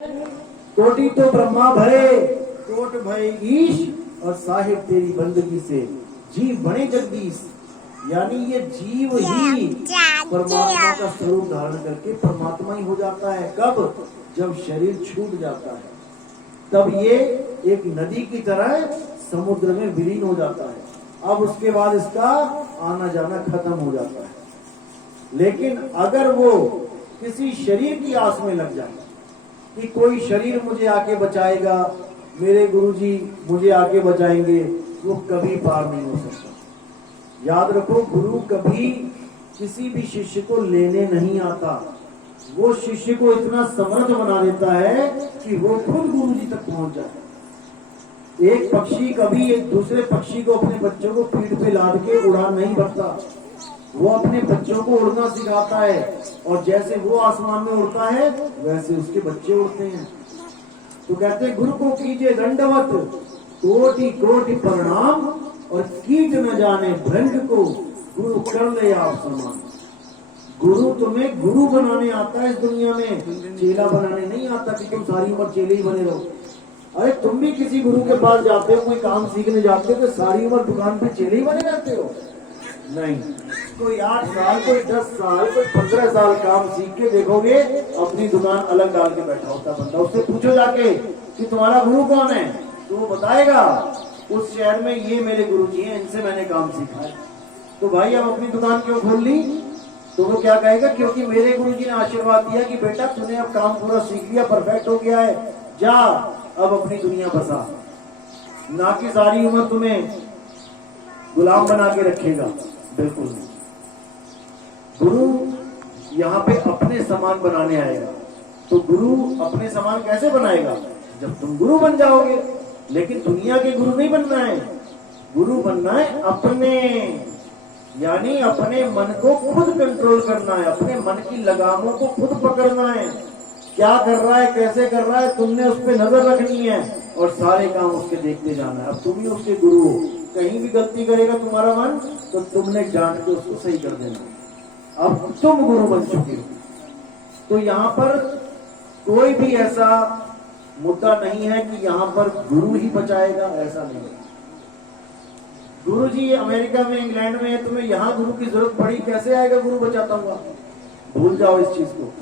कोटि तो ब्रह्मा भय, कोट भय ईश, और साहिब तेरी बंदगी से जीव बने जगदीश। यानी ये जीव ही परमात्मा का स्वरूप धारण करके परमात्मा ही हो जाता है। कब? जब शरीर छूट जाता है, तब ये एक नदी की तरह समुद्र में विलीन हो जाता है। अब उसके बाद इसका आना जाना खत्म हो जाता है। लेकिन अगर वो किसी शरीर की आस में लग जाए कि कोई शरीर मुझे आके बचाएगा, मेरे गुरुजी मुझे आके बचाएंगे, वो कभी पार नहीं हो सकता। याद रखो, गुरु कभी किसी भी शिष्य को लेने नहीं आता। वो शिष्य को इतना समर्थ बना देता है कि वो खुद गुरुजी तक पहुंच जाए। एक पक्षी कभी एक दूसरे पक्षी को, अपने बच्चों को पीठ पे लाद के उड़ान नहीं भरता। वो अपने बच्चों को उड़ना सिखाता है, और जैसे वो आसमान में उड़ता है वैसे उसके बच्चे उड़ते हैं। तो कहते हैं, गुरु को कीजिए दंडवत, कोटि कोटि प्रणाम, और कीट न जाने भ्रंग को गुरु कर ले आप समान। गुरु तुम्हें गुरु बनाने आता है इस दुनिया में, चेला बनाने नहीं आता कि तुम सारी उम्र चेले ही बने रहो। अरे तुम भी किसी गुरु के पास जाते हो, कोई काम सीखने जाते हो, तो सारी उम्र दुकान पे चेले ही बने रहते हो? नहीं। कोई 8 साल, कोई 10 साल, कोई 15 साल काम सीख के देखोगे, अपनी दुकान अलग डाल के बैठा होता बंदा। उससे पूछो जाके कि तुम्हारा गुरु कौन है, तो वो बताएगा उस शहर में ये मेरे गुरुजी हैं, इनसे मैंने काम सीखा है। तो भाई अब अपनी दुकान क्यों खोल ली? तो वो क्या कहेगा, क्योंकि मेरे गुरुजी ने आशीर्वाद दिया कि बेटा तूने अब काम पूरा सीख लिया, परफेक्ट हो गया है, जा अब अपनी दुनिया बसा। ना कि सारी उम्र तुम्हें गुलाम बना के रखेगा। बिल्कुल नहीं। गुरु यहाँ पे अपने समान बनाने आएगा। तो गुरु अपने समान कैसे बनाएगा? जब तुम गुरु बन जाओगे। लेकिन दुनिया के गुरु नहीं बनना है, गुरु बनना है अपने, यानी अपने मन को खुद कंट्रोल करना है, अपने मन की लगामों को खुद पकड़ना है। क्या कर रहा है, कैसे कर रहा है, तुमने उस पर नजर रखनी है, और सारे काम उसके देखते जाना है। अब तुम ही उसके गुरु हो। कहीं भी गलती करेगा तुम्हारा मन, तो तुमने डांट के उसको सही कर देना। अब तुम गुरु बन चुके हो। तो यहाँ पर कोई भी ऐसा मुद्दा नहीं है कि यहाँ पर गुरु ही बचाएगा, ऐसा नहीं है। गुरु जी अमेरिका में, इंग्लैंड में है, तुम्हें यहाँ गुरु की जरूरत पड़ी, कैसे आएगा गुरु बचाता हुआ? भूल जाओ इस चीज को।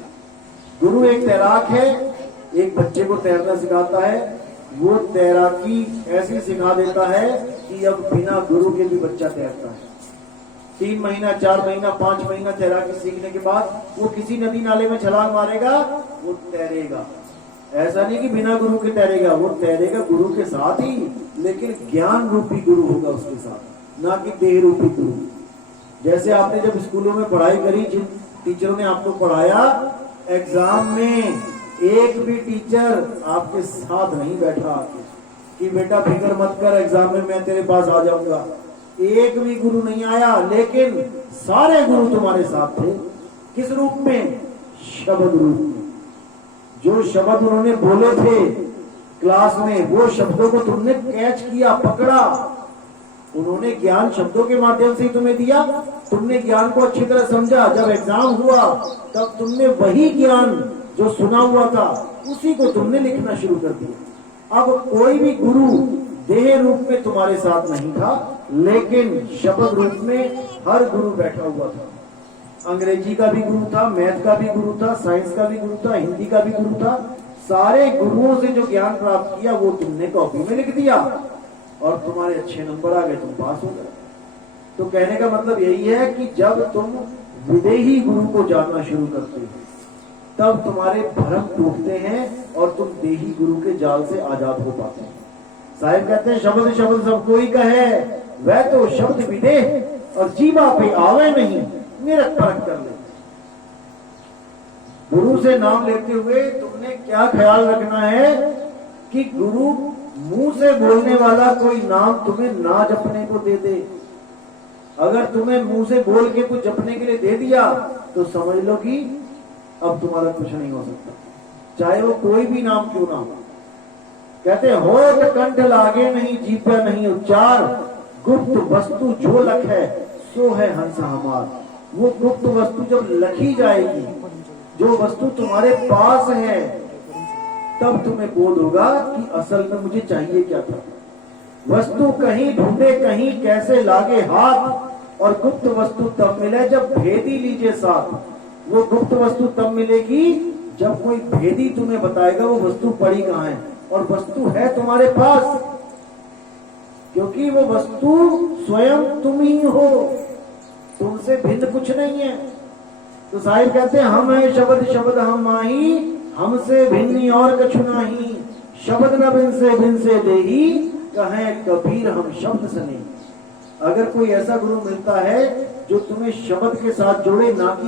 गुरु एक तैराक है, एक बच्चे को तैरना सिखाता है। वो तैराकी ऐसी सिखा देता है कि अब बिना गुरु के भी बच्चा तैरता है। 3 महीना, 4 महीना, 5 महीना तैराकी सीखने के बाद वो किसी नदी नाले में छलांग मारेगा, वो तैरेगा। ऐसा नहीं कि बिना गुरु के तैरेगा, वो तैरेगा गुरु के साथ ही, लेकिन ज्ञान रूपी गुरु होगा उसके साथ, ना कि देह रूपी गुरु। जैसे आपने जब स्कूलों में पढ़ाई करी, जिन टीचरों ने आपको पढ़ाया, एग्जाम में एक भी टीचर आपके साथ नहीं बैठा आके कि बेटा फिक्र मत कर, एग्जाम में मैं तेरे पास आ जाऊंगा। एक भी गुरु नहीं आया, लेकिन सारे गुरु तुम्हारे साथ थे। किस रूप में? शब्द रूप में। जो शब्द उन्होंने बोले थे क्लास में, वो शब्दों को तुमने कैच किया, पकड़ा। उन्होंने ज्ञान शब्दों के माध्यम से तुम्हें दिया, तुमने ज्ञान को अच्छी तरह समझा। जब एग्जाम हुआ तब तुमने वही ज्ञान जो सुना हुआ था उसी को तुमने लिखना शुरू कर दिया। अब कोई भी गुरु देह रूप में तुम्हारे साथ नहीं था, लेकिन शब्द रूप में हर गुरु बैठा हुआ था। अंग्रेजी का भी गुरु था, मैथ का भी गुरु था, साइंस का भी गुरु था, हिंदी का भी गुरु था। सारे गुरुओं से जो ज्ञान प्राप्त किया वो तुमने कॉपी में लिख दिया, और तुम्हारे अच्छे नंबर आ गए, तुम पास हो गए। तो कहने का मतलब यही है कि जब तुम विदेही गुरु को जानना शुरू करते हो, तब तुम्हारे भ्रम टूटते हैं और तुम देही गुरु के जाल से आजाद हो पाते हैं। साहिब कहते हैं, शब्द शब्द सब कोई कहे, वह तो शब्द विदेह, और जीवा पे आवे नहीं, निरत परख कर ले। गुरु से नाम लेते हुए तुमने क्या ख्याल रखना है कि गुरु मुंह से बोलने वाला कोई नाम तुम्हें ना जपने को दे दे। अगर तुम्हें मुंह से बोल के कुछ जपने के लिए दे दिया, तो समझ लो कि अब तुम्हारा कुछ नहीं हो सकता, चाहे वो कोई भी नाम क्यों ना हो। कहते होठ कंठ लागे नहीं, जीपे नहीं उच्चार, गुप्त वस्तु जो लख है सो है हंस हमार। वो गुप्त वस्तु जब लखी जाएगी, जो वस्तु तुम्हारे पास है, तब तुम्हें बोध होगा कि असल में मुझे चाहिए क्या था। वस्तु कहीं ढूंढे कहीं कैसे लागे हाथ, और गुप्त वस्तु तब मिले जब भेदी लीजिए साथ। वो गुप्त वस्तु तब मिलेगी जब कोई भेदी तुम्हें बताएगा वो वस्तु पड़ी कहाँ है, और वस्तु है तुम्हारे पास, क्योंकि वो वस्तु स्वयं तुम ही हो, तुमसे भिन्न कुछ नहीं है। तो साहिब कहते हैं हम है शब्द शब्द हम माही, हमसे भिन्न और कछु नाही। शब्द न बिन से देही, कहे कबीर हम शब्द से नहीं। अगर कोई ऐसा गुरु मिलता है जो तुम्हें शब्द के साथ जोड़े, ना कि